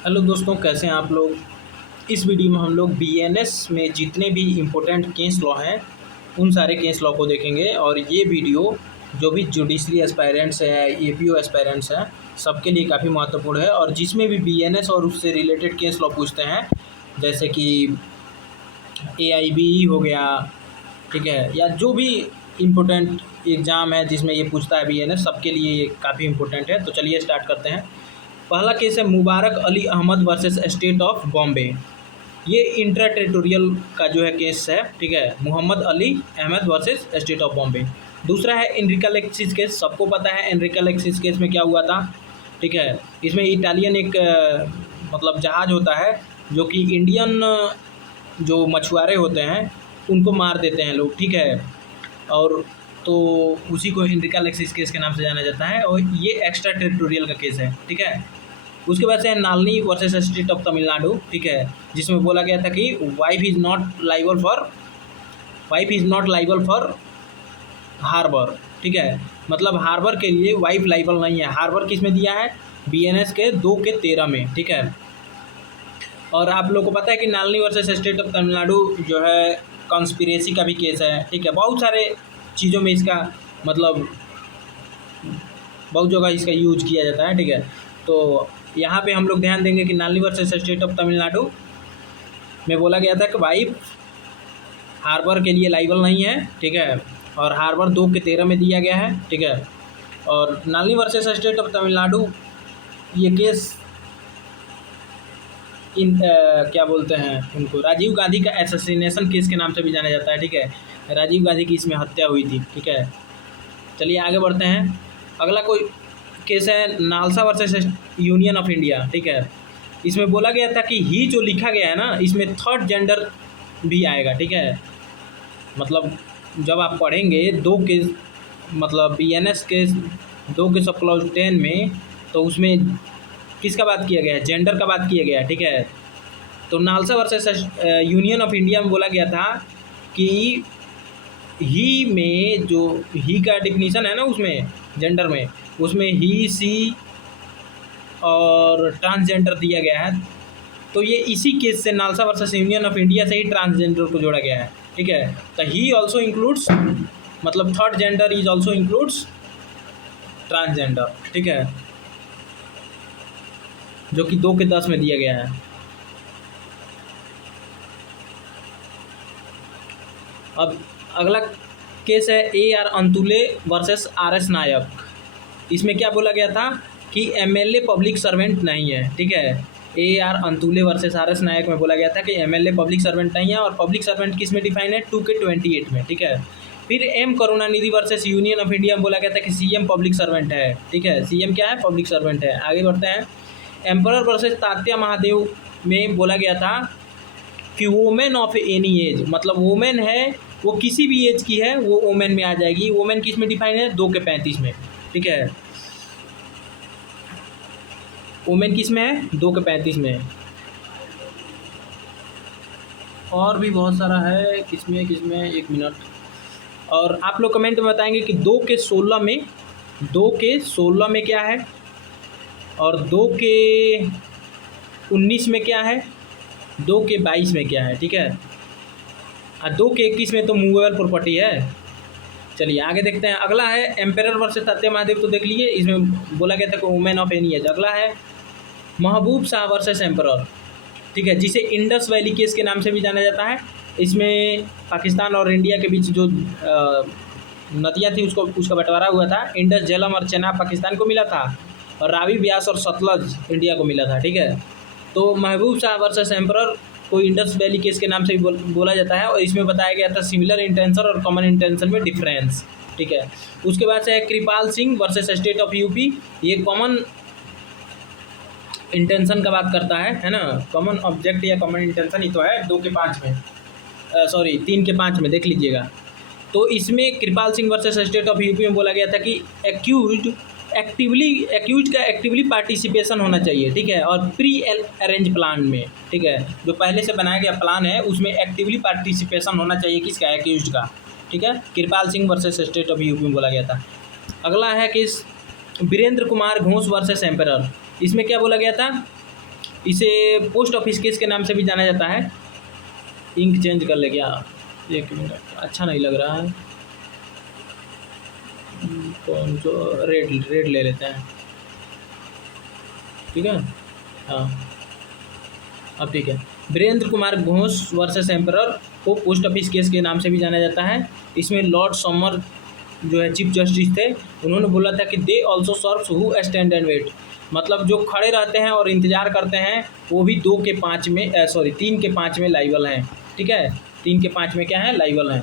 Hello दोस्तों, कैसे हैं आप लोग। इस वीडियो में हम लोग बीएनएस में जितने भी इम्पोर्टेंट केस लॉ हैं उन सारे केस लॉ को देखेंगे। और ये वीडियो जो भी जुडिशरी एस्पायरेंट्स हैं, एपीओ एस्पायरेंट्स हैं, सबके लिए काफ़ी महत्वपूर्ण है। और जिसमें भी बीएनएस और उससे रिलेटेड केस लॉ पूछते हैं, जैसे कि एआईबी हो गया, ठीक है, या जो भी इम्पोर्टेंट एग्ज़ाम है जिसमें ये पूछता है बीएनएस, सबके लिए ये काफ़ी इम्पोर्टेंट है। तो चलिए स्टार्ट करते हैं। पहला केस है Mubarak Ali Ahmed versus state of Bombay. ये इंट्रा टेरिटोरियल का जो है केस है, ठीक है, Mohammad Ali Ahmed versus state of Bombay. दूसरा है एनरिका लेक्सिस केस। सबको पता है एनरिका लेक्सिस केस में क्या हुआ था, ठीक है। इसमें इटालियन एक मतलब जहाज़ होता है जो कि इंडियन जो मछुआरे होते हैं उनको मार देते हैं लोग, ठीक है। और तो उसी को एनरिका लेक्सिस केस के नाम से जाना जाता है, और ये एक्स्ट्रा टेरिटोरियल का केस है, ठीक है। उसके बाद से है Nalini versus state of Tamil Nadu, ठीक है, जिसमें बोला गया था कि wife is not liable for harbour, ठीक है। मतलब हार्बर के लिए वाइफ लाइबल नहीं है। हार्बर किस में दिया है? बीएनएस के 2 के 13 में, ठीक है। और आप लोग को पता है कि Nalni versus state of Tamil Nadu जो है कॉन्स्पिरेसी का भी केस है, ठीक है। बहुत सारे चीज़ों में इसका मतलब बहुत जगह इसका यूज किया जाता है, ठीक है। तो यहाँ पे हम लोग ध्यान देंगे कि Nalni versus state of Tamil Nadu में बोला गया था कि वाइफ हार्बर के लिए लाइबल नहीं है, ठीक है। और हार्बर 2 के 13 में दिया गया है, ठीक है। और Nalni versus state of Tamil Nadu ये केस क्या बोलते हैं उनको, राजीव गांधी का एसेसिनेशन केस के नाम से भी जाना जाता है, ठीक है। राजीव गांधी की इसमें हत्या हुई थी, ठीक है। चलिए आगे बढ़ते हैं। अगला कोई केस है NALSA versus union of India, ठीक है। इसमें बोला गया था कि ही जो लिखा गया है ना, इसमें थर्ड जेंडर भी आएगा, ठीक है। मतलब जब आप पढ़ेंगे दो के मतलब बीएनएस के 2 के सब क्लॉज 10 में, तो उसमें किसका बात किया गया है? जेंडर का बात किया गया है, ठीक है। तो NALSA versus union of India में बोला गया था कि ही में जो ही का डिफिनीशन है ना, उसमें जेंडर में, उसमें ही सी और ट्रांसजेंडर दिया गया है। तो ये इसी केस से NALSA versus union of India से ही ट्रांसजेंडर को जोड़ा गया है, ठीक है। तो ही ऑल्सो इंक्लूड्स, मतलब third gender is also includes transgender, ठीक है, जो कि 2 के 10 में दिया गया है। अब अगला केस है A R Antulay versus R S Nayak. इसमें क्या बोला गया था कि एमएलए पब्लिक सर्वेंट नहीं है, ठीक है। A R Antulay versus R S Nayak में बोला गया था कि एमएलए पब्लिक सर्वेंट नहीं है। और पब्लिक सर्वेंट किस में डिफाइन है? 2 के 28 में, ठीक है। फिर M Karunanidhi versus union of India में बोला गया था कि सीएम पब्लिक सर्वेंट है, ठीक है। सीएम क्या है? पब्लिक सर्वेंट है। आगे बढ़ते हैं। एम्परर वर्सेस तात्या महादेव में बोला गया था कि वोमेन ऑफ एनी एज, मतलब वोमेन है वो किसी भी एज की है वो वोमेन में आ जाएगी। वोमेन किस में डिफाइन है? 2 के 35 में, ठीक है। वोमेन किस में है? 2 के 35 में। और भी बहुत सारा है, किसमें किसमें, 1 मिनट। और आप लोग कमेंट में बताएंगे कि 2 के 16 में क्या है, और 2 के 19 में क्या है, 2 के 22 में क्या है, ठीक है। और 2 के 21 में तो मूवेबल प्रॉपर्टी है। चलिए आगे देखते हैं। अगला है एम्पेरर वर्सेस तात्या महादेव, तो देख लीजिए इसमें बोला गया था कि वुमेन ऑफ एनी एज। अगला है महबूब शाह वर्सेस एम्परर, ठीक है, जिसे इंडस वैली केस के नाम से भी जाना जाता है। इसमें पाकिस्तान और इंडिया के बीच जो नदियाँ थी उसका बंटवारा हुआ था। इंडस, झेलम और चेनाब पाकिस्तान को मिला था, और रावी, ब्यास और सतलज इंडिया को मिला था, ठीक है। तो महबूब शाह वर्सेस एम्परर को इंडस वैली केस के नाम से भी बोला जाता है। और इसमें बताया गया था सिमिलर इंटेंशन और कॉमन इंटेंशन में डिफरेंस, ठीक है। उसके बाद से है कृपाल Singh versus state of UP. ये कॉमन इंटेंशन का बात करता है ना। कॉमन ऑब्जेक्ट या कॉमन इंटेंशन ही तो है 2 के 5 में, सॉरी 3 के 5 में, देख लीजिएगा। तो इसमें Kirpal Singh versus state of UP में बोला गया था कि एक्यूज का एक्टिवली पार्टिसिपेशन होना चाहिए, ठीक है। और प्री अरेंज प्लान में, ठीक है, जो पहले से बनाया गया प्लान है उसमें एक्टिवली पार्टिसिपेशन होना चाहिए किसका? एक्यूज का, ठीक है। कृपाल Singh versus state of UP में बोला गया था। अगला है किस वीरेंद्र कुमार घोष वर्सेस एम्परर। इसमें क्या बोला गया था इसे पोस्ट ऑफिस केस के नाम से भी जाना जाता है। इंक चेंज कर ले क्या, एक मिनट, अच्छा नहीं लग रहा है। कौन जो रेड रेड ले लेते हैं, ठीक है। हाँ अब ठीक है। वीरेंद्र कुमार घोष वर्सेस एम्परर को पोस्ट ऑफिस केस के नाम से भी जाना जाता है। इसमें लॉर्ड समर जो है चीफ जस्टिस थे, उन्होंने बोला था कि they also serves who stand and wait, मतलब जो खड़े रहते हैं और इंतजार करते हैं वो भी 2 के 5 में 3 के 5 में लाइबल हैं, ठीक है। 3 के 5 में क्या है, लाइबल हैं।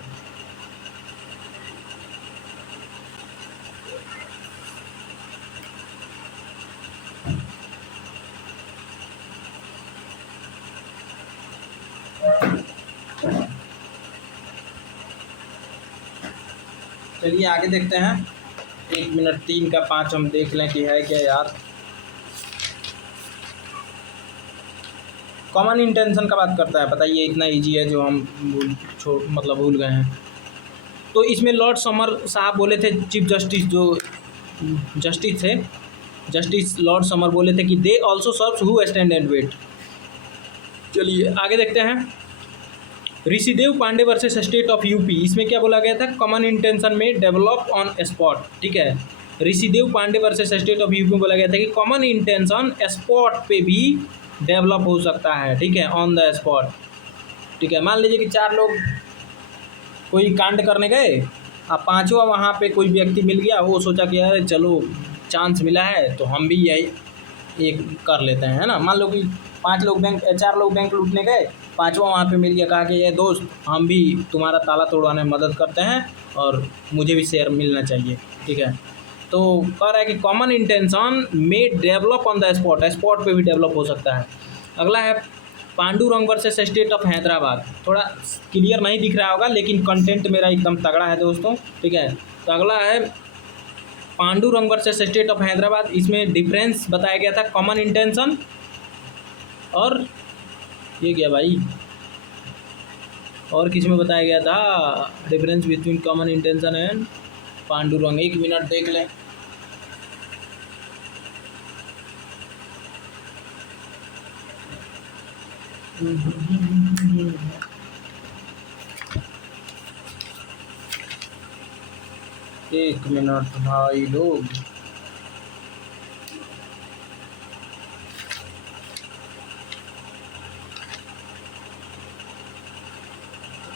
चलिए आगे देखते हैं। 1 मिनट, 3 का 5 हम देख लें कि है क्या यार। कॉमन इंटेंशन का बात करता है, बताइए, इतना इजी है जो हम भूल गए हैं। तो इसमें लॉर्ड समर साहब बोले थे, चीफ जस्टिस जो जस्टिस थे, जस्टिस लॉर्ड समर बोले थे कि they also serves who stand and wait. चलिए आगे देखते हैं। Rishidev Pandey versus state of UP, इसमें क्या बोला गया था, कॉमन इंटेंशन में डेवलप ऑन स्पॉट, ठीक है। ऋषिदेव Pandey versus state of UP में बोला गया था कि कॉमन इंटेंशन स्पॉट पे भी डेवलप हो सकता है, ठीक है, ऑन द स्पॉट, ठीक है। मान लीजिए कि 4 लोग कोई कांड करने गए, अब 5वां वहाँ पे कोई व्यक्ति मिल गया, वो सोचा कि यार चलो चांस मिला है तो हम भी यही एक कर लेते हैं, है ना। मान लो कि 4 लोग बैंक लूटने गए, 5वां वहाँ पे मिल गया, कहा कि ये दोस्त हम भी तुम्हारा ताला तोड़वाने में मदद करते हैं और मुझे भी शेयर मिलना चाहिए, ठीक है। तो कह रहा है कि कॉमन इंटेंशन में develop on the spot, spot पे भी डेवलप हो सकता है। अगला है Pandurang versus state of Hyderabad. थोड़ा क्लियर नहीं दिख रहा होगा लेकिन कंटेंट मेरा एकदम तगड़ा है दोस्तों, ठीक है। तो अगला है Pandurang versus state of Hyderabad. इसमें डिफरेंस बताया गया था कॉमन इंटेंशन और ये क्या भाई, और किस में बताया गया था difference between common intention and Pandurang. 1 minute देख लें। एक मिनट भाई लोग,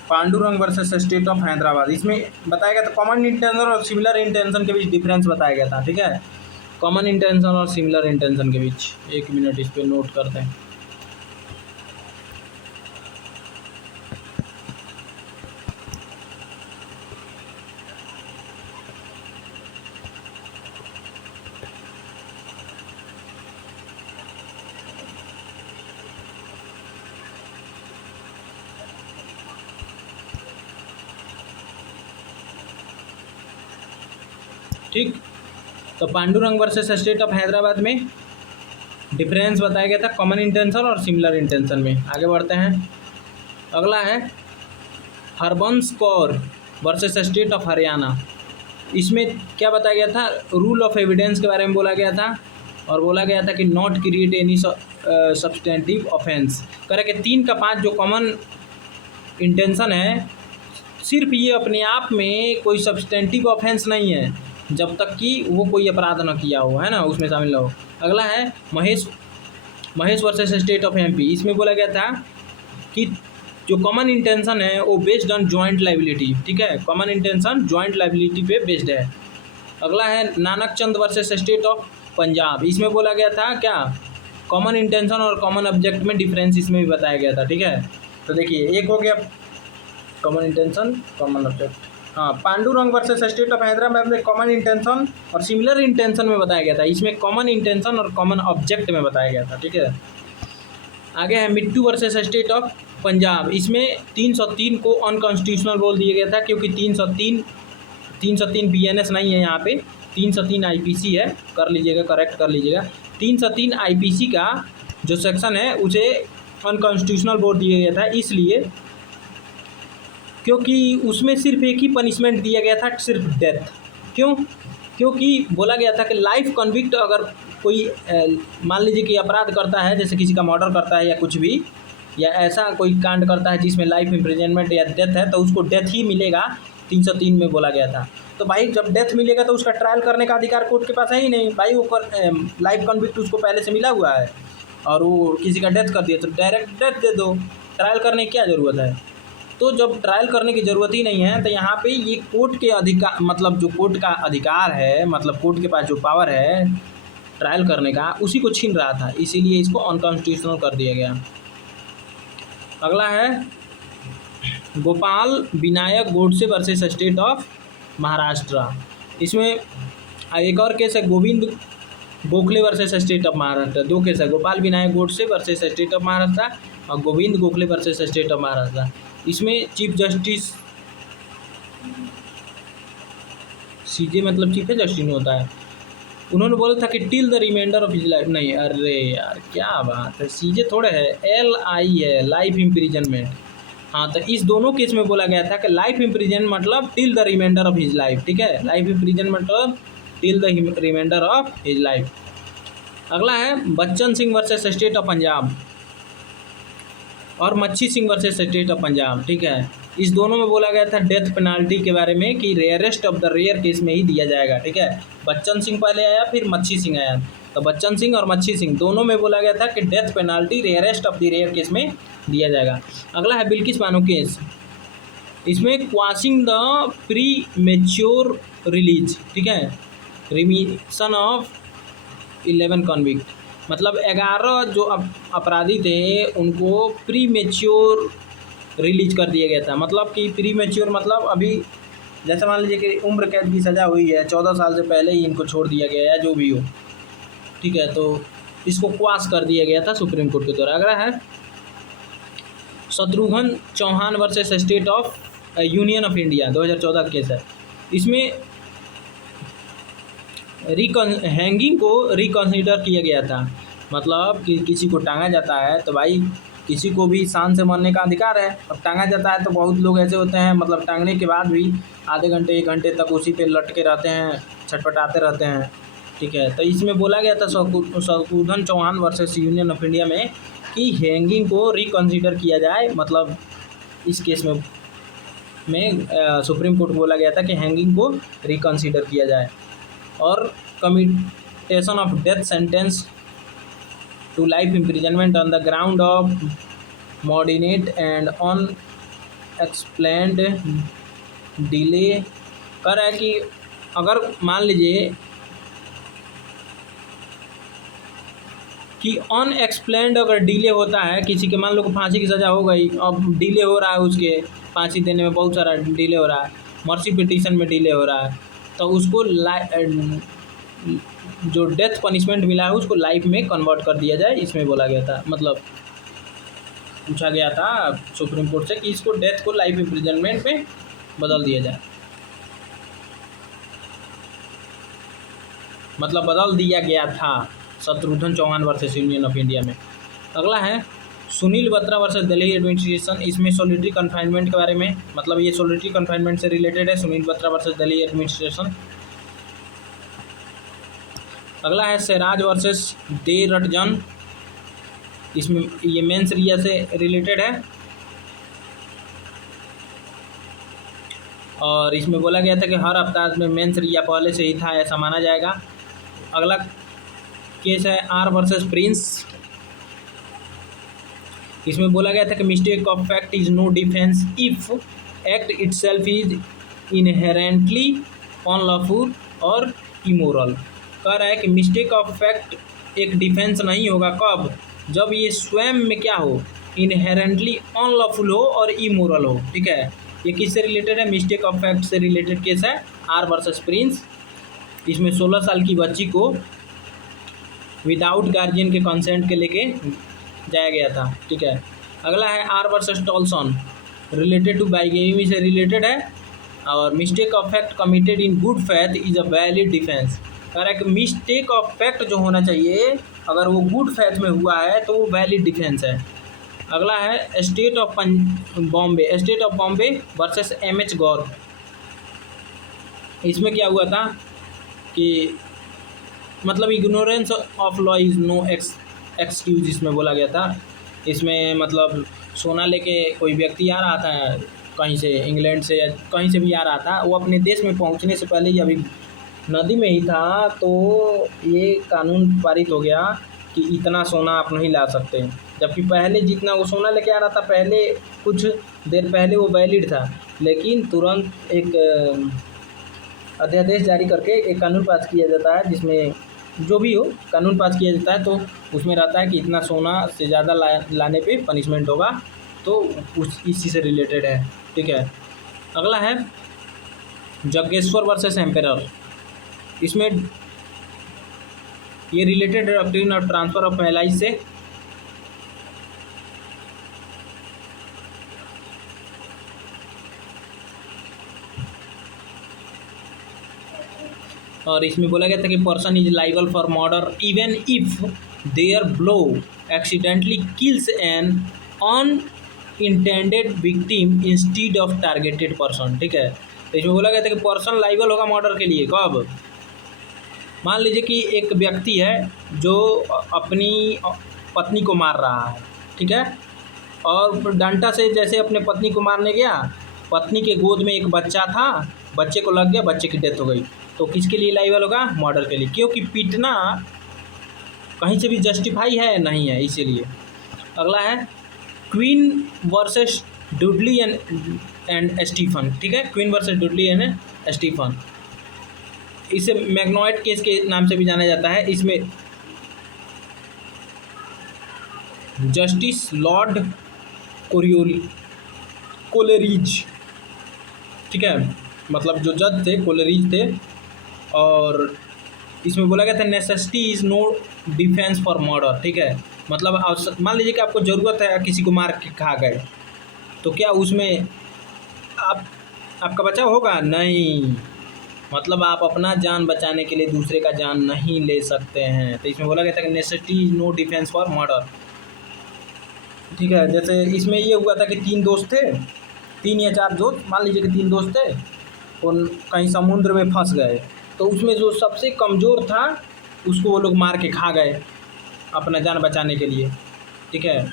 Pandurang versus state of Hyderabad, इसमें बताया गया था कॉमन इंटेंशन और सिमिलर इंटेंशन के बीच डिफरेंस बताया गया था, ठीक है। कॉमन इंटेंशन और सिमिलर इंटेंशन के बीच, 1 मिनट इस पर नोट करते हैं। ठीक, तो Pandurang versus state of Hyderabad में डिफरेंस बताया गया था कॉमन इंटेंशन और सिमिलर इंटेंशन में। आगे बढ़ते हैं। अगला है Harbans Kaur versus state of Haryana. इसमें क्या बताया गया था, रूल ऑफ एविडेंस के बारे में बोला गया था और बोला गया था कि not create any substantive offence. कह कि 3 का 5 जो कॉमन इंटेंशन है, सिर्फ ये अपने आप में कोई सब्सटेंटिव ऑफेंस नहीं है जब तक कि वो कोई अपराध न किया हो, है ना, उसमें शामिल हो। अगला है Mahesh versus state of MP. इसमें बोला गया था कि जो कॉमन इंटेंशन है वो बेस्ड ऑन जॉइंट लाइबिलिटी, ठीक है, कॉमन इंटेंशन जॉइंट लाइबिलिटी पे बेस्ड है। अगला है Nanak Chand versus state of Punjab. इसमें बोला गया था क्या, कॉमन इंटेंशन और कॉमन ऑब्जेक्ट में डिफरेंस इसमें भी बताया गया था, ठीक है। तो देखिए, एक हो गया कॉमन इंटेंशन, कॉमन ऑब्जेक्ट। हाँ, Pandurang versus state of Hyderabad में कॉमन इंटेंशन और सिमिलर इंटेंशन में बताया गया था, इसमें कॉमन इंटेंशन और कॉमन ऑब्जेक्ट में बताया गया था, ठीक है। आगे है Mittu versus state of Punjab. इसमें 303 को अनकॉन्स्टिट्यूशनल बोल दिया गया था क्योंकि 303 बीएनएस नहीं है, यहाँ पे 303 आईपीसी है, कर लीजिएगा, करेक्ट कर लीजिएगा। 303 आईपीसी का जो सेक्शन है उसे अनकॉन्स्टिट्यूशनल बोल दिया गया था, इसलिए क्योंकि उसमें सिर्फ एक ही पनिशमेंट दिया गया था, सिर्फ डेथ। क्यों? क्योंकि बोला गया था कि लाइफ कन्विक्ट अगर कोई मान लीजिए कि अपराध करता है, जैसे किसी का मर्डर करता है या कुछ भी, या ऐसा कोई कांड करता है जिसमें लाइफ इम्प्रिजनमेंट या डेथ है, तो उसको डेथ ही मिलेगा, 303 में बोला गया था। तो भाई जब डेथ मिलेगा तो उसका ट्रायल करने का अधिकार कोर्ट के पास है ही नहीं भाई, वो लाइफ कन्विक्ट उसको पहले से मिला हुआ है और वो किसी का डेथ कर दिया तो डायरेक्ट डेथ दे दो, ट्रायल करने की क्या ज़रूरत है। तो जब ट्रायल करने की ज़रूरत ही नहीं है तो यहाँ पे ये कोर्ट के अधिकार, मतलब जो कोर्ट का अधिकार है, मतलब कोर्ट के पास जो पावर है ट्रायल करने का, उसी को छीन रहा था, इसीलिए इसको अनकॉन्स्टिट्यूशनल कर दिया गया। अगला है Gopal Vinayak Godse versus state of Maharashtra. इसमें एक और केस है Govind Gokhale versus state of Maharashtra. दो केस है, Gopal Vinayak Godse versus state of Maharashtra और Govind Gokhale versus state of Maharashtra. इसमें चीफ जस्टिस सीजे मतलब चीफ जस्टिस नहीं होता है, उन्होंने बोला था कि till the reminder of his life. नहीं, अरे यार क्या बात है, सीजे थोड़े है, LI है, लाइफ इम्प्रिजनमेंट। हाँ, तो इस दोनों केस में बोला गया था कि लाइफ इम्प्रिजन मतलब till the reminder of his life, ठीक है, लाइफ इम्प्रिजन मतलब till the reminder of his life. अगला है Bachan Singh versus state of Punjab और Machhi Singh versus state of Punjab, ठीक है। इस दोनों में बोला गया था डेथ पेनाल्टी के बारे में कि rarest of the rare case में ही दिया जाएगा, ठीक है। बच्चन सिंह पहले आया, फिर मच्छी सिंह आया, तो बच्चन सिंह और मच्छी सिंह दोनों में बोला गया था कि death penalty rarest of the rare case में दिया जाएगा। अगला है बिल्किस बानो केस। इसमें quashing the premature release, ठीक है, रिमिशन ऑफ 11 कॉन्विक्ट, मतलब 11 जो अपराधी थे उनको प्री मेच्योर रिलीज कर दिया गया था। मतलब कि प्री मेच्योर मतलब अभी जैसे मान लीजिए कि उम्र कैद की सज़ा हुई है, 14 साल से पहले ही इनको छोड़ दिया गया है, जो भी हो, ठीक है, तो इसको क्वाश कर दिया गया था सुप्रीम कोर्ट के द्वारा। अगला है Shatrughan Chauhan versus state of union of India, 2014 case है। इसमें हैंगिंग को रिकन्सिडर किया गया था, मतलब कि किसी को टांगा जाता है तो भाई किसी को भी शान से मरने का अधिकार है। अब टांगा जाता है तो बहुत लोग ऐसे होते हैं, मतलब टांगने के बाद भी आधे घंटे 1 घंटे तक उसी पे लटके रहते हैं, छटपटाते रहते हैं, ठीक है। तो इसमें बोला गया था Shatrughan Chauhan versus union of India में कि हैंगिंग को रिकन्सिडर किया जाए, मतलब इस केस में सुप्रीम कोर्ट बोला गया था कि हैंगिंग को रिकन्सिडर किया जाए। और commutation of death sentence to life imprisonment on the ground of inordinate and on unexplained delay कर रहा है कि अगर मान लीजिए कि अनएक्सप्लेंड अगर डिले होता है, किसी के मान लो फांसी की सज़ा हो गई, अब डिले हो रहा है, उसके फांसी देने में बहुत सारा डिले हो रहा है, मर्सी पिटीशन में डिले हो रहा है, तो उसको जो डेथ पनिशमेंट मिला है उसको लाइफ में कन्वर्ट कर दिया जाए, इसमें बोला गया था। मतलब पूछा गया था सुप्रीम कोर्ट से कि इसको डेथ को लाइफ इम्प्रिजनमेंट में बदल दिया जाए, मतलब बदल दिया गया था Shatrughan Chauhan versus union of India में। अगला है सुनील बत्रा वर्सेस दिल्ली एडमिनिस्ट्रेशन। इसमें सोलिटरी कन्फाइनमेंट के बारे में, मतलब ये सोलिटरी कन्फाइनमेंट से रिलेटेड है, सुनील बत्रा वर्सेस दिल्ली एडमिनिस्ट्रेशन। अगला है सैराज वर्सेस दे रटजन। इसमें ये मेंस रिया से रिलेटेड है और इसमें बोला गया था कि हर हफ्ता में मेंस रिया पहले से ही था, ऐसा माना जाएगा। अगला केस है आर वर्सेस प्रिंस। इसमें बोला गया था कि mistake of fact is no defence if act itself is inherently unlawful और इमोरल। कह रहा है कि मिस्टेक ऑफ फैक्ट एक डिफेंस नहीं होगा, कब? जब ये स्वयं में क्या हो, इनहेरेंटली अनलॉफुल हो और इमोरल हो, ठीक है। ये किससे रिलेटेड है? मिस्टेक ऑफ फैक्ट से रिलेटेड केस है आर वर्सेस प्रिंस। इसमें 16 साल की बच्ची को विदाउट गार्जियन के कंसेंट के लेके जाया गया था, ठीक है। अगला है R versus Tolson, related to bigamy से रिलेटेड है और mistake of fact committed in good faith is a valid defence. कह रहा है कि मिस्टेक ऑफ फैक्ट जो होना चाहिए अगर वो गुड फैथ में हुआ है तो वो वैलिड डिफेंस है। अगला है state of Bombay, state of Bombay versus MH गौर। इसमें क्या हुआ था कि मतलब ignorance of law is no excuse इसमें बोला गया था। इसमें मतलब सोना लेके कोई व्यक्ति आ रहा था कहीं से, इंग्लैंड से या कहीं से भी आ रहा था, वो अपने देश में पहुंचने से पहले ही अभी नदी में ही था, तो ये कानून पारित हो गया कि इतना सोना आप नहीं ला सकते। जबकि पहले जितना वो सोना लेके आ रहा था, पहले कुछ देर पहले वो वैलिड था, लेकिन तुरंत एक अध्यादेश जारी करके एक कानून पास किया जाता है, जिसमें जो भी हो कानून पास किया जाता है, तो उसमें रहता है कि इतना सोना से ज़्यादा लाने पे पनिशमेंट होगा। तो उस इसी से रिलेटेड है। ठीक है, अगला है जग्गेश्वर वर्सेस एम्पेरर। इसमें ये रिलेटेड डॉक्ट्रिन और ट्रांसफर ऑफ एलाइज से। और इसमें बोला गया था कि person is liable for murder even if their blow accidentally kills an unintended victim instead of targeted person. ठीक है, तो इसमें बोला गया था कि पर्सन लाइबल होगा मर्डर के लिए कब, मान लीजिए कि एक व्यक्ति है जो अपनी पत्नी को मार रहा है। ठीक है, और डंडा से जैसे अपने पत्नी को मारने गया, पत्नी के गोद में एक बच्चा था, बच्चे को लग गया, बच्चे की डेथ हो गई, तो किसके लिए लाइबल होगा, मर्डर के लिए, क्योंकि पीटना कहीं से भी जस्टिफाई है नहीं है, इसीलिए। अगला है क्वीन वर्सेस डुडली एंड स्टीफन। ठीक है, क्वीन वर्सेस डुडली एंड स्टीफन, इसे मैग्नॉइट केस के नाम से भी जाना जाता है। इसमें जस्टिस लॉर्ड कोलेरिज, ठीक है, मतलब जो जज थे कोलेरिज थे, और इसमें बोला गया था necessity is no defence for murder. ठीक है, मतलब मान लीजिए कि आपको ज़रूरत है, किसी को मार के खा गए, तो क्या उसमें आपका बचाव होगा, नहीं, मतलब आप अपना जान बचाने के लिए दूसरे का जान नहीं ले सकते हैं। तो इसमें बोला गया था कि necessity is no defence for murder. ठीक है, जैसे इसमें ये हुआ था कि 3 दोस्त थे, 3 या 4 दोस्त, मान लीजिए कि 3 दोस्त थे, और कहीं समुद्र में फंस गए, तो उसमें जो सबसे कमज़ोर था उसको वो लोग मार के खा गए अपना जान बचाने के लिए। ठीक है,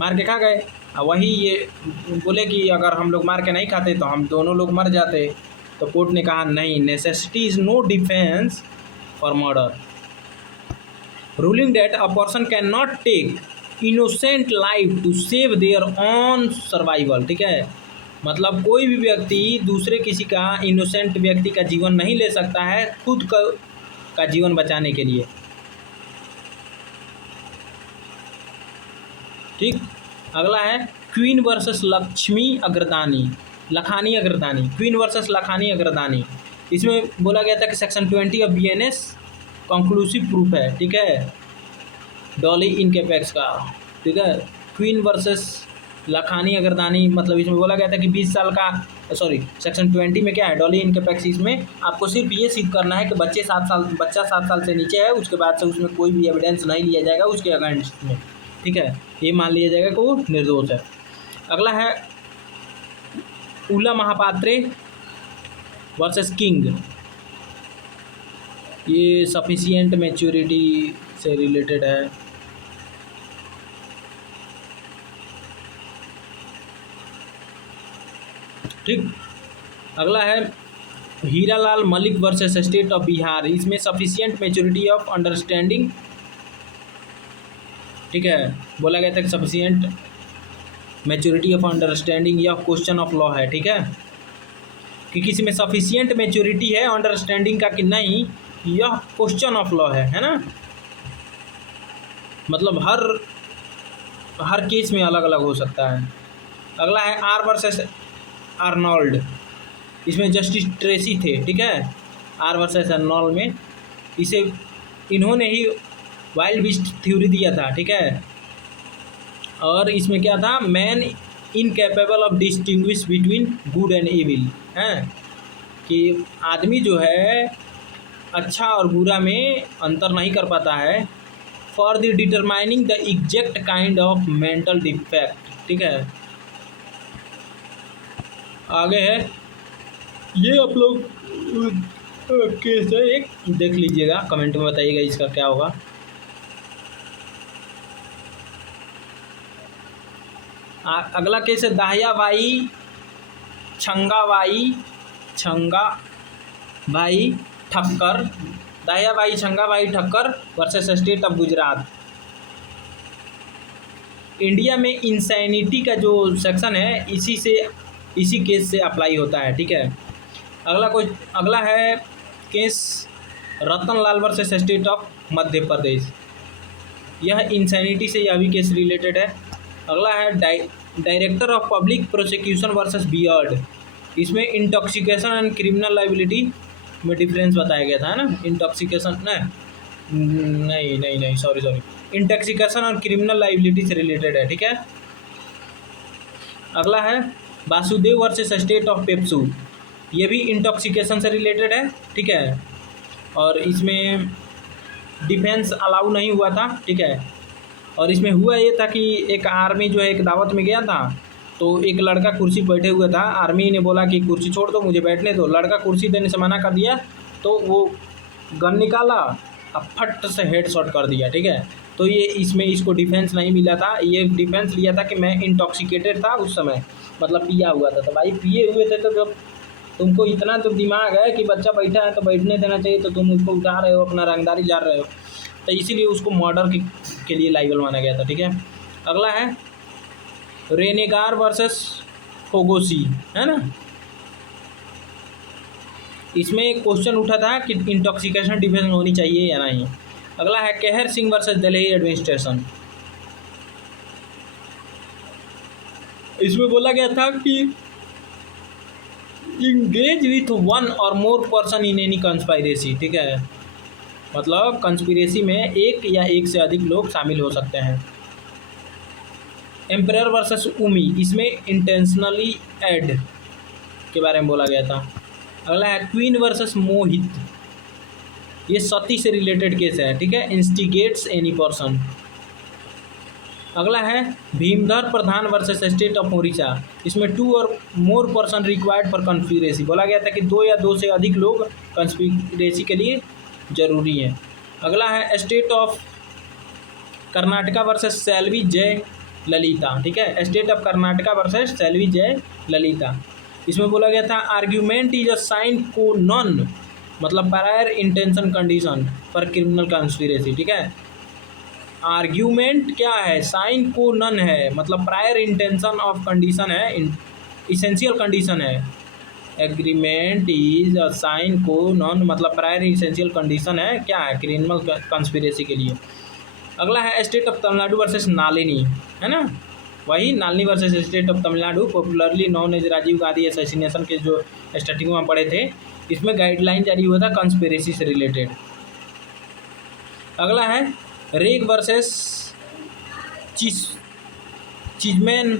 मार के खा गए, वही ये बोले कि अगर हम लोग मार के नहीं खाते तो हम दोनों लोग मर जाते। तो कोर्ट ने कहा नहीं, necessity is no defence for murder, ruling that a person can not take innocent life to save their own survival. ठीक है, मतलब कोई भी व्यक्ति दूसरे किसी का इनोसेंट व्यक्ति का जीवन नहीं ले सकता है खुद का जीवन बचाने के लिए। ठीक, अगला है queen versus Lakhani Agradani, queen versus Lakhani Agradani. इसमें बोला गया था कि section 20 of BNS conclusive proof है। ठीक है, डॉली इनकेपेक्स का। ठीक है, क्वीन वर्सेस लखानी अग्रदानी, मतलब इसमें बोला गया था कि 20 साल का, सॉरी सेक्शन 20 में क्या है, डॉली इनकेपेक्स, इसमें आपको सिर्फ ये सिद्ध करना है कि बच्चा 7 साल से नीचे है, उसके बाद से उसमें कोई भी एविडेंस नहीं लिया जाएगा उसके अगेंस्ट में। ठीक है, ये मान लिया जाएगा कि वो निर्दोष है। अगला है उला महापात्रे वर्सेस किंग, ये सफिशिएंट मैच्योरिटी से रिलेटेड है। ठीक, अगला है Hiralal Malik versus state of Bihar, इसमें सफिशिएंट मैच्योरिटी ऑफ अंडरस्टैंडिंग। ठीक है, बोला गया था कि सफिशिएंट मैच्योरिटी ऑफ अंडरस्टैंडिंग यह क्वेश्चन ऑफ लॉ है। ठीक है, कि किसी में सफिशिएंट मैच्योरिटी है अंडरस्टैंडिंग का कि नहीं, यह क्वेश्चन ऑफ लॉ है ना, मतलब हर केस में अलग अलग हो सकता है। अगला है आर वर्सेस आर्नोल्ड, इसमें जस्टिस ट्रेसी थे। ठीक है, आर वर्सेस आर्नोल्ड में इन्होंने ही वाइल्ड बीस्ट थ्योरी दिया था। ठीक है, और इसमें क्या था, man incapable of distinguish between good and evil, हैं कि आदमी जो है अच्छा और बुरा में अंतर नहीं कर पाता है, for the determining the exact kind of mental defect. ठीक है, आगे है ये आप लोग केस है एक, देख लीजिएगा, कमेंट में बताइएगा इसका क्या होगा। अगला केस है Dahyabhai Chhaganbhai Thakkar, Dahyabhai Chhaganbhai Thakkar versus state of Gujarat. India में इंसैनिटी का जो सेक्शन है इसी केस से अप्लाई होता है, ठीक है। अगला है case Ratanlal versus state of Madhya Pradesh. यह इंसैनिटी से यह भी केस रिलेटेड है। अगला है director of public prosecution versus beard. इसमें इंटॉक्सिकेशन एंड क्रिमिनल लाइबिलिटी में डिफरेंस बताया गया था, है ना। इंटॉक्सिकेशन नहीं सॉरी इंटॉक्सिकेशन और क्रिमिनल लाइबिलिटी से रिलेटेड है, ठीक है। अगला है Vasudev versus state of PEPSU. ये भी इंटॉक्सिकेशन से रिलेटेड है, ठीक है, और इसमें डिफेंस अलाउ नहीं हुआ था, ठीक है। और इसमें हुआ ये था कि एक आर्मी जो है एक दावत में गया था, तो एक लड़का कुर्सी बैठे हुए था, आर्मी ने बोला कि कुर्सी छोड़ दो, मुझे बैठने दो। लड़का कुर्सी देने से मना कर दिया, तो वो गन निकाला और फट से हेड शॉट कर दिया, ठीक है। तो ये इसमें इसको डिफेंस नहीं मिला था। ये डिफेंस लिया था कि मैं इंटॉक्सिकेटेड था उस समय, मतलब पिया हुआ था। तो भाई पिए हुए थे तो जब तुमको इतना तो दिमाग है कि बच्चा बैठा है तो बैठने देना चाहिए, तो तुम उसको उठा रहे हो, अपना रंगदारी जा रहे हो, तो इसीलिए उसको मर्डर के लिए लाइबल माना गया था, ठीक है। अगला है रेनेगार वर्सेस फोगोसी, है ना। इसमें एक क्वेश्चन उठा था कि इंटॉक्सिकेशन डिफेंस होनी चाहिए या नहीं। अगला है कहर सिंह वर्सेस दिल्ली एडमिनिस्ट्रेशन। इसमें बोला गया था कि इंगेज विथ वन और more person in any conspiracy, ठीक है, मतलब कंस्पिरेसी में एक या एक से अधिक लोग शामिल हो सकते हैं। एम्परर वर्सेस उमी, इसमें इंटेंशनली एड के बारे में बोला गया था। अगला है क्वीन वर्सेस मोहित, ये सती से रिलेटेड केस है, ठीक है, इंस्टिगेट्स एनी पर्सन। अगला है भीमधर प्रधान वर्सेस स्टेट ऑफ ओडिशा। इसमें 2 और more person required for conspiracy, बोला गया था कि 2 या 2 से अधिक लोग कंस्पिरेसी के लिए जरूरी है। अगला है state of Karnataka versus Selvi Jaya Lalitha, ठीक है, state of Karnataka versus Selvi Jaya Lalitha. इसमें बोला गया था argument is a sine qua non, मतलब prior intention condition for criminal conspiracy, ठीक है। आर्ग्यूमेंट क्या है, साइन को नन है, मतलब प्रायर इंटेंशन ऑफ कंडीशन है, इसेंशियल कंडीशन है। Agreement is a sine qua non, मतलब प्रायर इसेंशियल कंडीशन है, क्या है, क्रिमिनल कंस्पिरेसी के लिए। अगला है state of Tamil Nadu versus Nalini, है ना, वही Nalini versus state of Tamil Nadu, popularly known as Rajiv Gandhi assassination के जो स्टार्टिंग में पढ़े थे। इसमें गाइडलाइन जारी हुआ था कंस्पिरेसी से रिलेटेड। अगला है रेग वर्सेस चिजमैन,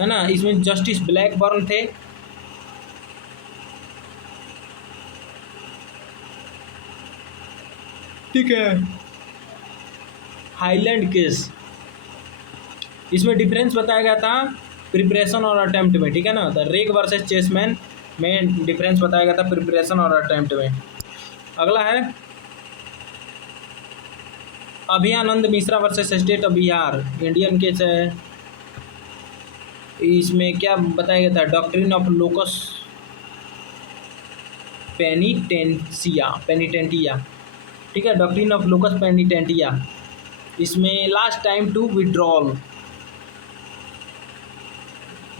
है ना, इसमें जस्टिस ब्लैकबर्न थे। ठीक है, हाईलैंड केस, इसमें डिफरेंस बताया गया था प्रिपरेशन और अटेम्प्ट में, ठीक है ना। तो रेग वर्सेस चेसमैन में डिफरेंस बताया गया था प्रिपरेशन और अटेम्प्ट में। अगला है Abhayanand Mishra versus state of Bihar, Indian case है। इसमें क्या बताया गया था, डॉक्ट्रिन ऑफ लोकस पेनिटेंटिया, ठीक है, डॉक्ट्रिन ऑफ लोकस पेनिटेंटिया। इसमें लास्ट टाइम टू विड्रॉल,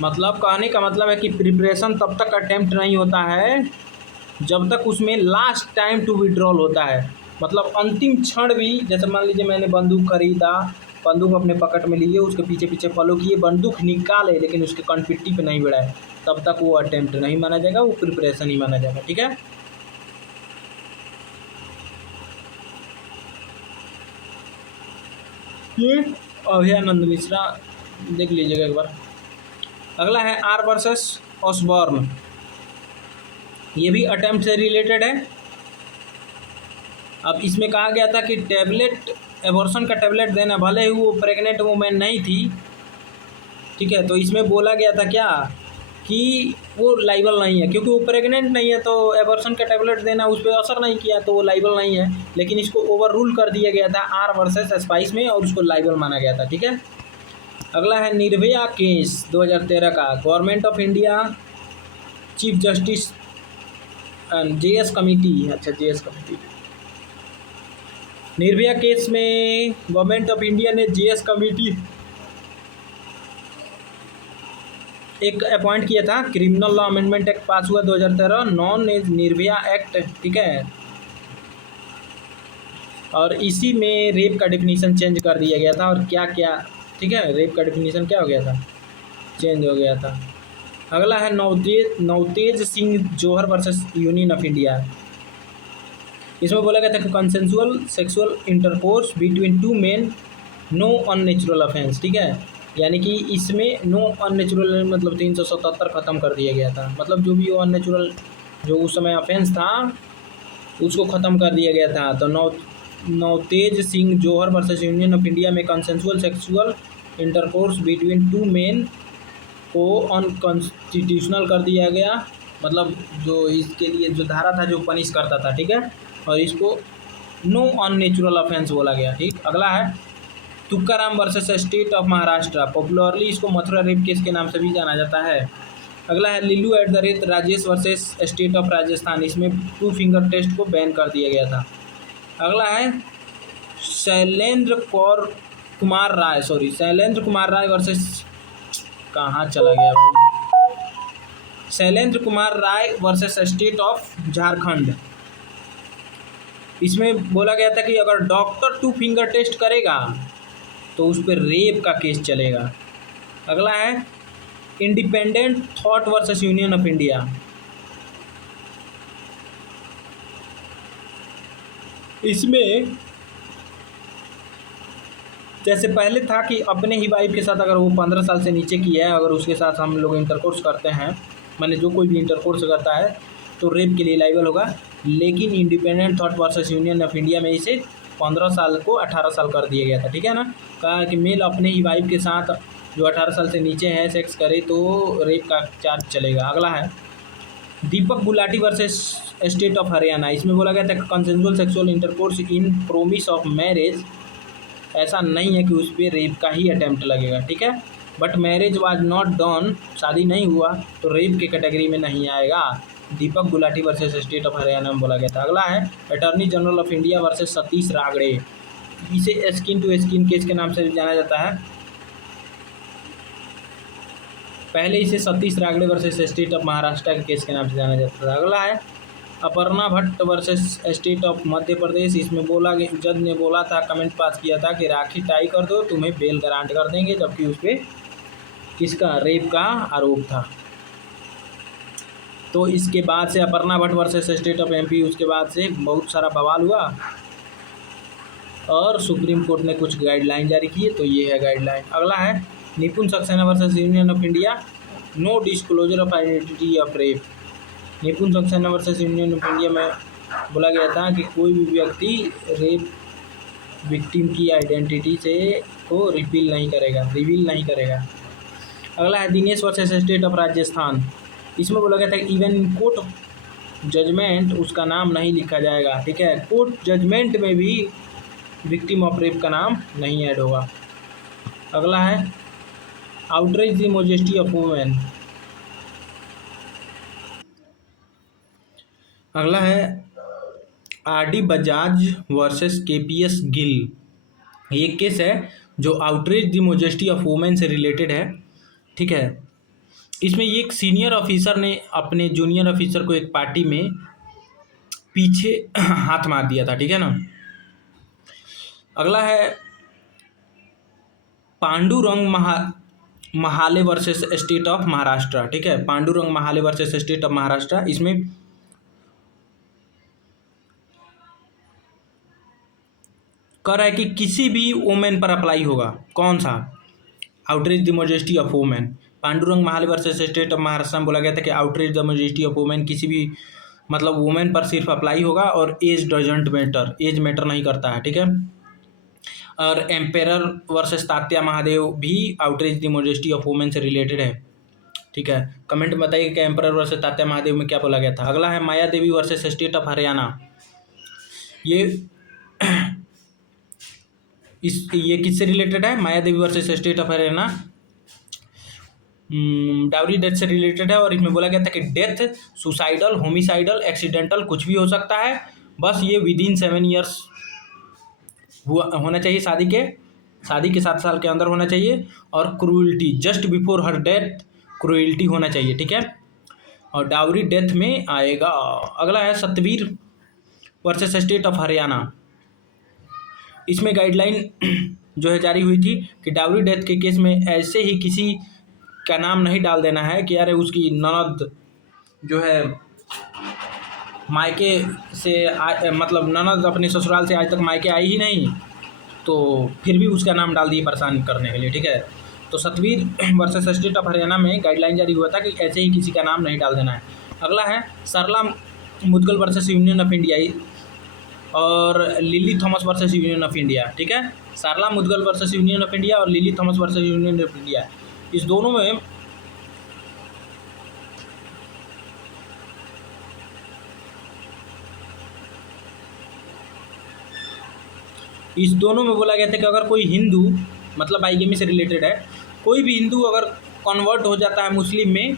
मतलब कहने का मतलब है कि प्रिपरेशन तब तक अटेम्प्ट नहीं होता है जब तक उसमें लास्ट टाइम टू विड्रॉल होता है, मतलब अंतिम क्षण भी, जैसे मान लीजिए मैंने बंदूक खरीदा, बंदूक अपने पकड़ में लिए, उसके पीछे पीछे फॉलो किए, बंदूक निकाले लेकिन उसके कनपिट्टी पे नहीं बढ़ाए, तब तक वो अटेम्प्ट नहीं माना जाएगा, वो प्रिपरेशन ही माना जाएगा, ठीक है। ये अभयानंद मिश्रा देख लीजिएगा एक बार। अगला है आर वर्सेस ऑसबॉर्न, ये भी अटेम्प्ट से रिलेटेड है। अब इसमें कहा गया था कि टैबलेट, एबॉर्शन का टैबलेट देना, भले ही वो प्रेग्नेंट वुमेन नहीं थी, ठीक है, तो इसमें बोला गया था क्या कि वो लाइबल नहीं है, क्योंकि वो प्रेग्नेंट नहीं है तो एबॉर्शन का टैबलेट देना उस पर असर नहीं किया तो वो लाइबल नहीं है। लेकिन इसको ओवर रूल कर दिया गया था आर वर्सेस स्पाइस में और उसको लाइबल माना गया था। ठीक है, अगला है निर्भया केस 2013 का, government of India chief justice JS committee. अच्छा, जेएस कमेटी। निर्भया केस में गवर्नमेंट ऑफ इंडिया ने जेएस कमेटी एक अपॉइंट किया था। क्रिमिनल लॉ अमेंडमेंट एक्ट पास हुआ 2013, नॉन एज निर्भया एक्ट। ठीक है, और इसी में रेप का डेफिनेशन चेंज कर दिया गया था और क्या क्या, ठीक है, रेप का डेफिनेशन क्या हो गया था, चेंज हो गया था। अगला है Navtej Singh Johar versus union of India. इसमें बोला गया था कि consensual sexual intercourse between two men, no unnatural offence. ठीक है, यानी कि इसमें नो अननेचुरल मतलब 377 ख़त्म कर दिया गया था। मतलब जो भी वो अननेचुरल जो उस समय ऑफेंस था उसको ख़त्म कर दिया गया था। तो Navtej Singh Johar versus union of India में consensual sexual intercourse between two main को अनकॉन्स्टिट्यूशनल कर दिया गया। मतलब जो इसके लिए जो धारा था जो पनिश करता था। ठीक है, और इसको नो अननेचुरल ऑफेंस बोला गया। ठीक, अगला है Tukaram versus state of Maharashtra, popularly इसको मथुरा रेप केस के नाम से भी जाना जाता है। अगला है Lillu at the rate Rajesh versus state of Rajasthan, इसमें 2 फिंगर टेस्ट को बैन कर दिया गया था। अगला है शैलेंद्र कुमार राय वर्सेस, कहाँ चला गया भाई, Shailendra Kumar Rai versus state of Jharkhand. इसमें बोला गया था कि अगर डॉक्टर 2 फिंगर टेस्ट करेगा तो उस पर रेप का केस चलेगा। अगला है independent thought versus union of India. इसमें जैसे पहले था कि अपने ही वाइफ के साथ अगर वो 15 साल से नीचे की है, अगर उसके साथ हम लोग इंटरकोर्स करते हैं, माने जो कोई भी इंटरकोर्स करता है तो रेप के लिए लाइबल होगा। लेकिन independent thought versus union of India में इसे 15 साल को 18 साल कर दिया गया था। ठीक है ना, कहा कि मेल अपने ही वाइफ के साथ जो 18 साल से नीचे है सेक्स करे तो रेप का चार्ज चलेगा। अगला है Deepak Gulati versus state of Haryana. इसमें बोला गया था consensual sexual intercourse in promise of marriage, ऐसा नहीं है कि उस पर रेप का ही अटैम्प्ट लगेगा। ठीक है, but marriage was not done, शादी नहीं हुआ तो रेप के कैटेगरी में नहीं आएगा। Deepak Gulati versus state of Haryana में बोला गया था। अगला है attorney general of India versus Satish Ragde. इसे स्किन टू स्किन केस के नाम से जाना जाता है। पहले इसे Satish Ragde versus state of Maharashtra के केस के नाम से जाना जाता था। अगला है Aparna Bhatt versus state of Madhya Pradesh. इसमें जज ने बोला था, कमेंट पास किया था कि राखी टाई कर दो तुम्हें बेल ग्रांट कर देंगे, जबकि उस पर किसका, रेप का आरोप था। तो इसके बाद से Aparna Bhatt versus state of MP, उसके बाद से बहुत सारा बवाल हुआ और सुप्रीम कोर्ट ने कुछ गाइडलाइन जारी की है, तो ये है गाइडलाइन। अगला है Nipun Saxena versus union of India, no disclosure of identity of rape. Nipun Saxena versus union of India में बोला गया था कि कोई भी व्यक्ति रेप विक्टिम की आइडेंटिटी से को रिवील नहीं करेगा। अगला है Dinesh versus state of Rajasthan. इसमें बोला गया था कि इवन इन कोर्ट जजमेंट उसका नाम नहीं लिखा जाएगा। ठीक है, कोर्ट जजमेंट में भी विक्टिम ऑफ रेप का नाम नहीं ऐड होगा। अगला है outrage the modesty of women. अगला है RD Bajaj versus KPS Gill. ये केस है जो outrage the modesty of women से रिलेटेड है। ठीक है, इसमें एक सीनियर ऑफिसर ने अपने जूनियर ऑफिसर को एक पार्टी में पीछे हाथ मार दिया था। ठीक है ना। अगला है Pandurang Mahale versus state of Maharashtra. ठीक है, Pandurang Mahale versus state of Maharashtra. इसमें कह रहा है कि किसी भी वुमेन पर अप्लाई होगा, कौन सा, outrage the modesty of women. Pandurang Mahale versus state of Maharashtra में बोला गया था कि outrage the modesty of women किसी भी मतलब वुमेन पर सिर्फ अप्लाई होगा और age doesn't matter, age matter नहीं करता है। ठीक है, और एम्पेरर वर्सेस तात्या महादेव भी outrage the modesty of women से रिलेटेड है। ठीक है, कमेंट में बताइए कि एम्परर वर्सेस तात्या महादेव में क्या बोला गया था। अगला है Maya Devi versus state of Haryana. ये ये किससे रिलेटेड है? Maya Devi versus state of Haryana dowry death से रिलेटेड है। और इसमें बोला गया था कि डेथ सुसाइडल, होमिसाइडल, एक्सीडेंटल कुछ भी हो सकता है, बस ये विद इन 7 ईयर्स होना चाहिए, शादी के 7 साल के अंदर होना चाहिए। और cruelty just before her death cruelty होना चाहिए, ठीक है। और डाउरी डेथ में आएगा। अगला है Satvir versus state of Haryana. इसमें गाइडलाइन जो है जारी हुई थी कि डाउरी डेथ के केस में ऐसे ही किसी का नाम नहीं डाल देना है कि यार उसकी ननद जो है मायके से मतलब ननद अपने ससुराल से आज तक मायके आई ही नहीं, तो फिर भी उसका नाम डाल दिए परेशान करने के लिए, ठीक है। तो Satvir versus state of Haryana में गाइडलाइन जारी हुआ था कि ऐसे ही किसी का नाम नहीं डाल देना है। अगला है Sarla Mudgal versus union of India और Lily Thomas versus union of India, ठीक है। Sarla Mudgal versus union of India और Lily Thomas versus union of India, इस दोनों में बोला गया था कि अगर कोई हिंदू, मतलब बाइगेमी से रिलेटेड है, कोई भी हिंदू अगर कन्वर्ट हो जाता है मुस्लिम में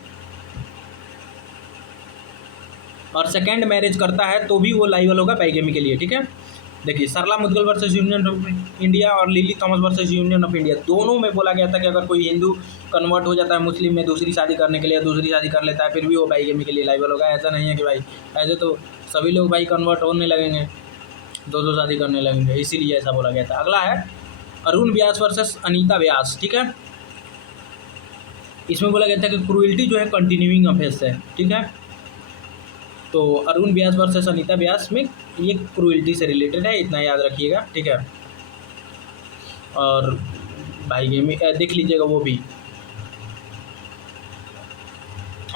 और सेकेंड मैरिज करता है तो भी वो लाइबल होगा बाइगेमी के लिए, ठीक है। देखिए Sarla Mudgal versus union of India और Lily Thomas versus union of India, दोनों में बोला गया था कि अगर कोई हिंदू कन्वर्ट हो जाता है मुस्लिम में दूसरी शादी करने के लिए, दूसरी शादी कर लेता है, फिर भी वो बाइगेमी के लिए लाइबल होगा। ऐसा नहीं है कि भाई ऐसे तो सभी लोग भाई कन्वर्ट होने लगेंगे, दो शादी करने लगेंगे, इसीलिए ऐसा बोला गया था। अगला है अरुण व्यास वर्सेस अनीता व्यास, ठीक है। इसमें बोला गया था कि क्रूएल्टी जो है कंटिन्यूइंग ऑफेंस है, ठीक है। तो अरुण व्यास वर्सेस अनीता व्यास में ये क्रूएल्टी से रिलेटेड है, इतना याद रखिएगा, ठीक है। और बाइगेमी देख लीजिएगा वो भी।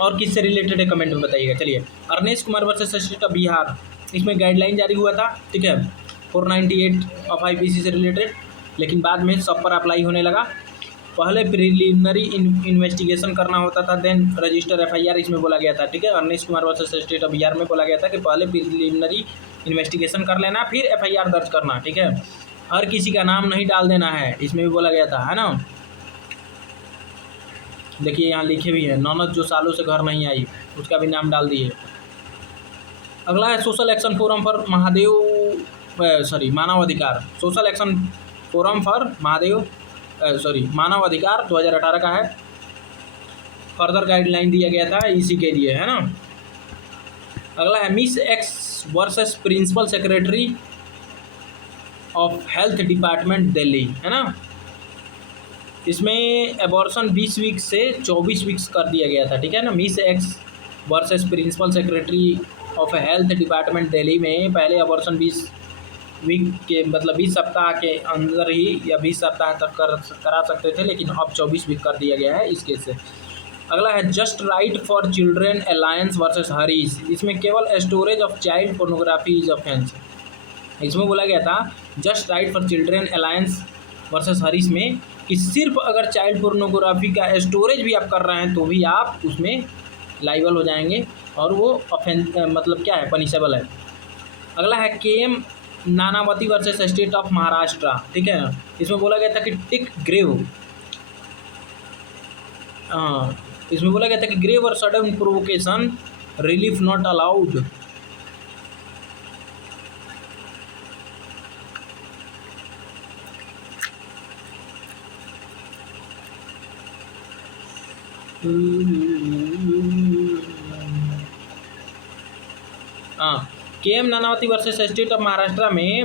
और किससे रिलेटेड है कमेंट में बताइएगा। चलिए Arnesh Kumar versus state of Bihar, इसमें गाइडलाइन जारी हुआ था, ठीक है, 498 ऑफ IPC से रिलेटेड, लेकिन बाद में सब पर अप्लाई होने लगा। पहले प्रिलिमिनरी इन्वेस्टिगेशन करना होता था, देन रजिस्टर FIR, इसमें बोला गया था, ठीक है। Arnesh Kumar versus state of Bihar में बोला गया था कि पहले प्रिलिमिनरी इन्वेस्टिगेशन कर लेना, फिर FIR दर्ज करना, ठीक है। हर किसी का नाम नहीं डाल देना है, इसमें भी बोला गया था, है ना। देखिए यहाँ लिखे भी है, ननद जो सालों से घर नहीं आई उसका भी नाम डाल दिए। अगला है सोशल एक्शन फोरम फॉर मानव अधिकार, सोशल एक्शन फोरम फॉर मानव अधिकार 2018 का है। फर्दर गाइडलाइन दिया गया था इसी के लिए, है ना। अगला है miss X versus principal secretary of health department Delhi, है ना। इसमें एबॉर्शन 20 वीक से 24 वीक्स कर दिया गया था, ठीक है ना। Miss X versus principal secretary of health department Delhi में पहले एबॉर्शन 20 वीक के मतलब 20 सप्ताह के अंदर ही या 20 सप्ताह तक करा सकते थे, लेकिन अब 24 वीक कर दिया गया है इस केस से। अगला है just right for children alliance versus Harish, इसमें केवल storage of child pornography is offence. इसमें बोला गया था just right for children alliance versus Harish में कि सिर्फ अगर चाइल्ड पोर्नोग्राफी का स्टोरेज भी आप कर रहे हैं तो भी आप उसमें लाइबल हो जाएंगे और वो ऑफेंस मतलब क्या है, पनिशेबल है। अगला है KM Nanavati versus state of Maharashtra, ठीक है। इसमें बोला गया था कि टिक ग्रेव, इसमें बोला गया था कि ग्रेव और sudden provocation relief not allowed. KM Nanavati versus state of Maharashtra में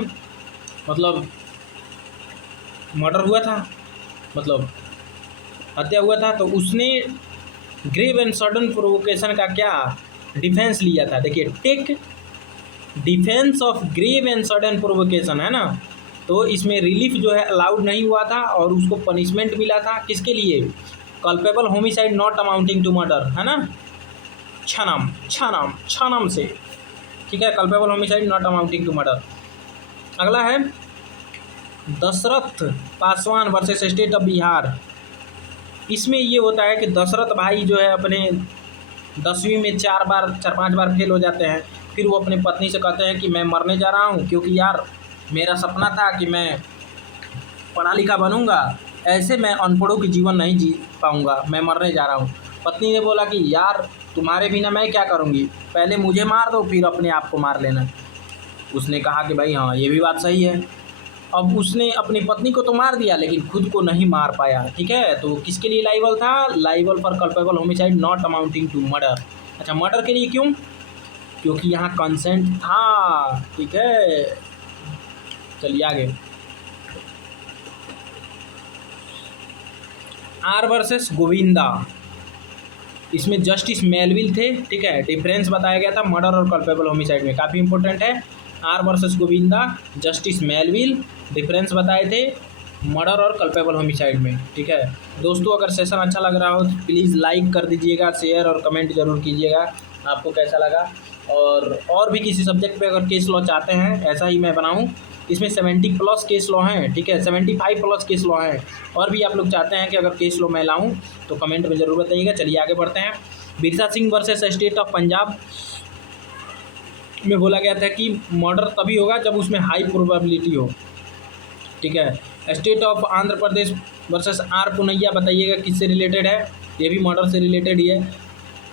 मतलब मर्डर हुआ था, मतलब हत्या हुआ था, तो उसने ग्रेव एंड सडन प्रोवोकेशन का क्या डिफेंस लिया था। देखिए take defence of grave and sudden provocation, है ना। तो इसमें रिलीफ जो है अलाउड नहीं हुआ था और उसको पनिशमेंट मिला था, किसके लिए, culpable homicide not amounting to murder, है ना, छानम से, ठीक है, culpable homicide not amounting to murder. अगला है Dasharath Paswan versus state of Bihar, इसमें ये होता है कि दशरथ भाई जो है अपने 10वीं में 4-5 बार फेल हो जाते हैं। फिर वो अपनी पत्नी से कहते हैं कि मैं मरने जा रहा हूँ, क्योंकि यार मेरा सपना था कि मैं पढ़ा लिखा बनूंगा, ऐसे मैं अनपढ़ों की जीवन नहीं जी पाऊंगा, मैं मरने जा रहा हूँ। पत्नी ने बोला कि यार तुम्हारे बिना मैं क्या करूँगी, पहले मुझे मार दो फिर अपने आप को मार लेना। उसने कहा कि भाई हाँ, ये भी बात सही है। अब उसने अपनी पत्नी को तो मार दिया लेकिन खुद को नहीं मार पाया, ठीक है। तो किसके लिए लाइबल था? Liable for culpable homicide not amounting to murder. अच्छा, मर्डर के लिए क्यों? क्योंकि यहाँ कंसेंट था, ठीक है। चलिए आगे। आर वर्सेस गोविंदा, इसमें जस्टिस मेलविल थे, ठीक है। डिफरेंस बताया गया था मर्डर और कल्पेबल होमिसाइड में, काफ़ी इंपॉर्टेंट है। R versus Govinda, justice Melville, difference बताए थे मर्डर और कल्पेबल होमिसाइड में, ठीक है। दोस्तों अगर सेशन अच्छा लग रहा हो तो प्लीज़ लाइक कर दीजिएगा, शेयर और कमेंट जरूर कीजिएगा आपको कैसा लगा। और भी किसी सब्जेक्ट पे अगर केस लॉ चाहते हैं ऐसा ही मैं बनाऊँ, इसमें 70+ केस लॉ हैं, ठीक है, 75+ केस लॉ हैं। और भी आप लोग चाहते हैं कि अगर केस लॉ मैं लाऊं तो कमेंट में ज़रूर बताइएगा। चलिए आगे बढ़ते हैं। Birsa Singh versus state of Punjab में बोला गया था कि मर्डर तभी होगा जब उसमें हाई प्रोबेबिलिटी हो, ठीक है। State of Andhra Pradesh versus R Punnaiah, बताइएगा किससे रिलेटेड है? ये भी मर्डर से रिलेटेड ही है।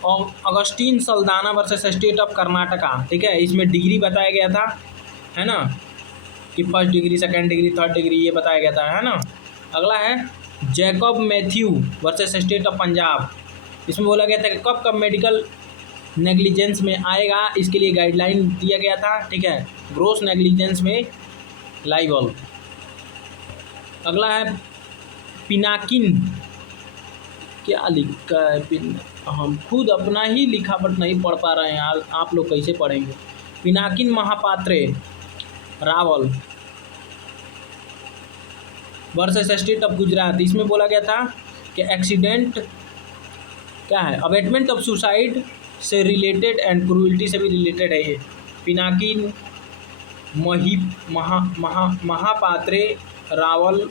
और Augustine Saldanha versus state of Karnataka, ठीक है, इसमें डिग्री बताया गया था, है ना, कि first degree, second degree, third degree, ये बताया गया था, है ना। अगला है Jacob Matthew versus state of Punjab, इसमें बोला गया था कि कब कब मेडिकल नेग्लिजेंस में आएगा, इसके लिए गाइडलाइन दिया गया था, ठीक है। ग्रोस नेग्लिजेंस में लाइबल। अगला है पिनाकिन, क्या लिखा है? हम खुद अपना ही लिखावट नहीं पढ़ पा रहे हैं यार, आप लोग कैसे पढ़ेंगे? Pinakin Mahipatray Rawal versus state of Gujarat, इसमें बोला गया था कि एक्सीडेंट क्या है, अबेटमेंट ऑफ सुसाइड से रिलेटेड एंड क्रूएल्टी से भी रिलेटेड है ये। Pinakin Mahipatray Rawal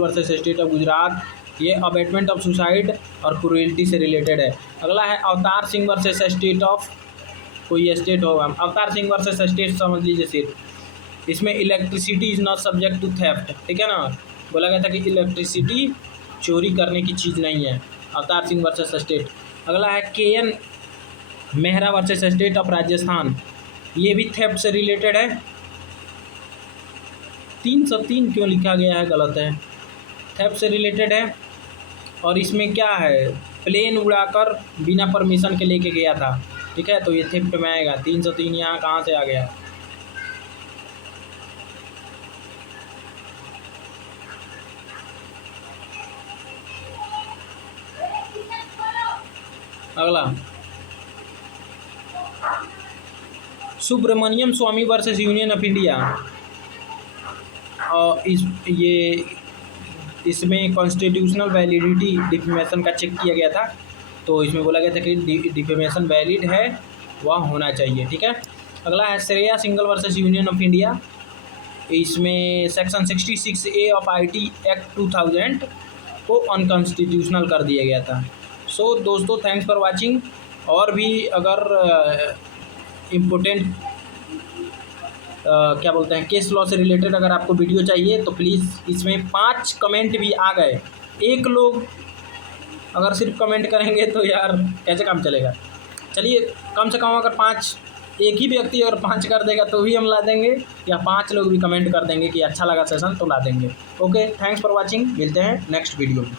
versus state of Gujarat, ये अबेटमेंट ऑफ सुसाइड और क्रूएल्टी से रिलेटेड है। अगला है Avtar Singh versus state of, कोई स्टेट होगा, अवतार सिंह वर्सेस स्टेट समझ लीजिए सिर्फ, इसमें electricity is not subject to theft, ठीक है ना। बोला गया था कि इलेक्ट्रिसिटी चोरी करने की चीज़ नहीं है, अवतार सिंह वर्सेस स्टेट। अगला है KN Mehra versus state of Rajasthan, ये भी थेफ्ट से रिलेटेड है। 303 क्यों लिखा गया है, गलत है, थेफ्ट से रिलेटेड है। और इसमें क्या है, प्लेन उड़ाकर बिना परमिशन के लेके गया था, ठीक है, तो ये थेफ्ट में आएगा। 303 यहाँ कहाँ से आ गया? अगला सुब्रमण्यम स्वामी वर्सेस यूनियन ऑफ इंडिया, और इसमें कॉन्स्टिट्यूशनल वैलिडिटी डिफेमेशन का चेक किया गया था, तो इसमें बोला गया था कि डिफेमेशन वैलिड है, वह होना चाहिए, ठीक है। अगला है Shreya Singhal versus union of India, इसमें section 66A of IT act 2000 को अनकॉन्स्टिट्यूशनल कर दिया गया था। सो दोस्तों थैंक्स फॉर वाचिंग। और भी अगर इम्पोर्टेंट क्या बोलते हैं केस लॉ से रिलेटेड अगर आपको वीडियो चाहिए तो प्लीज़, इसमें 5 कमेंट भी आ गए, एक लोग अगर सिर्फ कमेंट करेंगे तो यार कैसे काम चलेगा। चलिए कम से कम अगर 5, एक ही व्यक्ति अगर 5 कर देगा तो भी हम ला देंगे, या 5 लोग भी कमेंट कर देंगे कि अच्छा लगा सेशन तो ला देंगे। ओके, थैंक्स फॉर वाचिंग, मिलते हैं नेक्स्ट वीडियो में।